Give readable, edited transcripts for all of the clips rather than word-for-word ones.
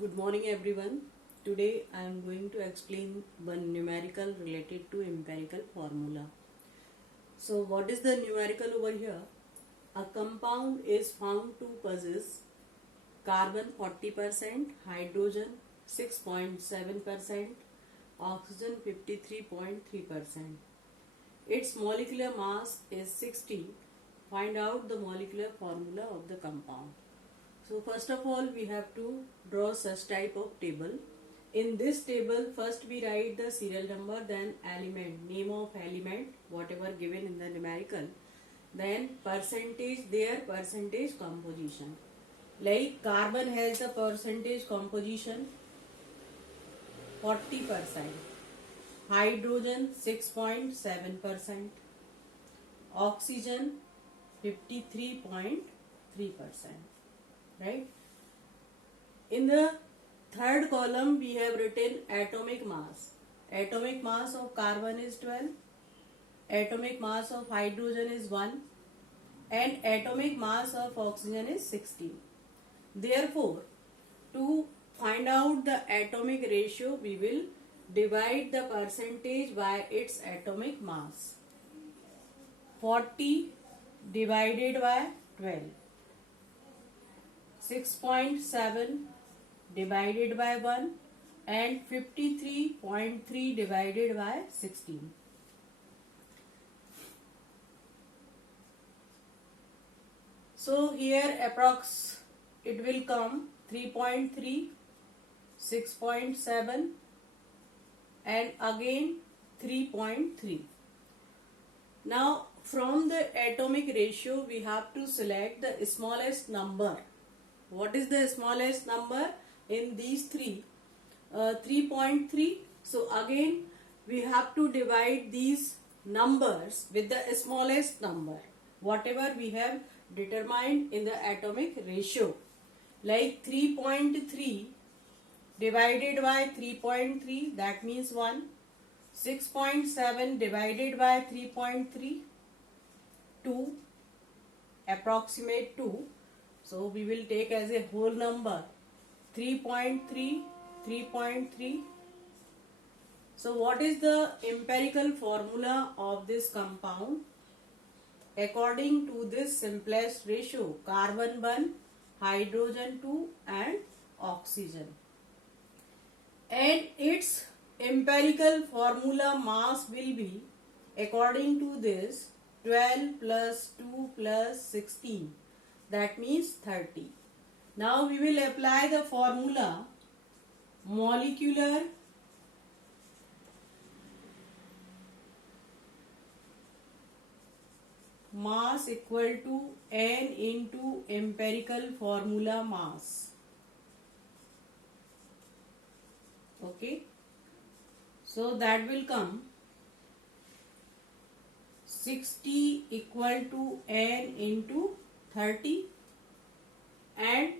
Good morning everyone. Today I am going to explain one numerical related to empirical formula. So what is the numerical over here? A compound is found to possess carbon 40%, hydrogen 6.7%, oxygen 53.3%. Its molecular mass is 60. Find out the molecular formula of the compound. So first of all we have to draw such type of table. In this table first we write the serial number, then element, name of element, whatever given in the numerical, then percentage, their percentage composition. Like carbon has a percentage composition 40%, hydrogen 6.7%, oxygen 53.3%. Right? In the third column we have written atomic mass. Atomic mass of carbon is 12, atomic mass of hydrogen is 1, and atomic mass of oxygen is 16. Therefore, to find out the atomic ratio, we will divide the percentage by its atomic mass. 40 divided by 12. 6.7 divided by 1 and 53.3 divided by 16. So here approx it will come 3.3, 6.7 and again 3.3. Now from the atomic ratio we have to select the smallest number. What is the smallest number in these three? 3.3. So again we have to divide these numbers with the smallest number, whatever we have determined in the atomic ratio. Like 3.3 divided by 3.3, that means 1. 6.7 divided by 3.3, 2, approximate 2. So we will take as a whole number 3.3, 3.3. So what is the empirical formula of this compound? According to this simplest ratio, carbon 1, hydrogen 2 and oxygen. And its empirical formula mass will be, according to this, 12 plus 2 plus 16. That means 30. Now we will apply the formula molecular mass equal to N into empirical formula mass. Okay. So that will come 60 equal to N into 30 and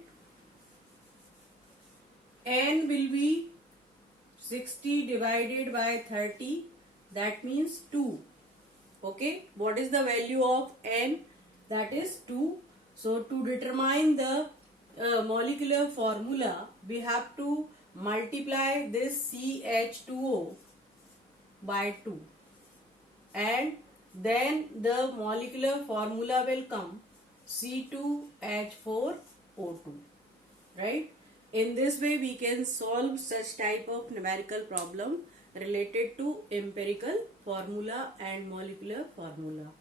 N will be 60 divided by 30, that means 2. Okay, what is the value of N? That is 2. So to determine the molecular formula, we have to multiply this CH2O by 2 and then the molecular formula will come C2H4O2. Right? In this way we can solve such type of numerical problem related to empirical formula and molecular formula.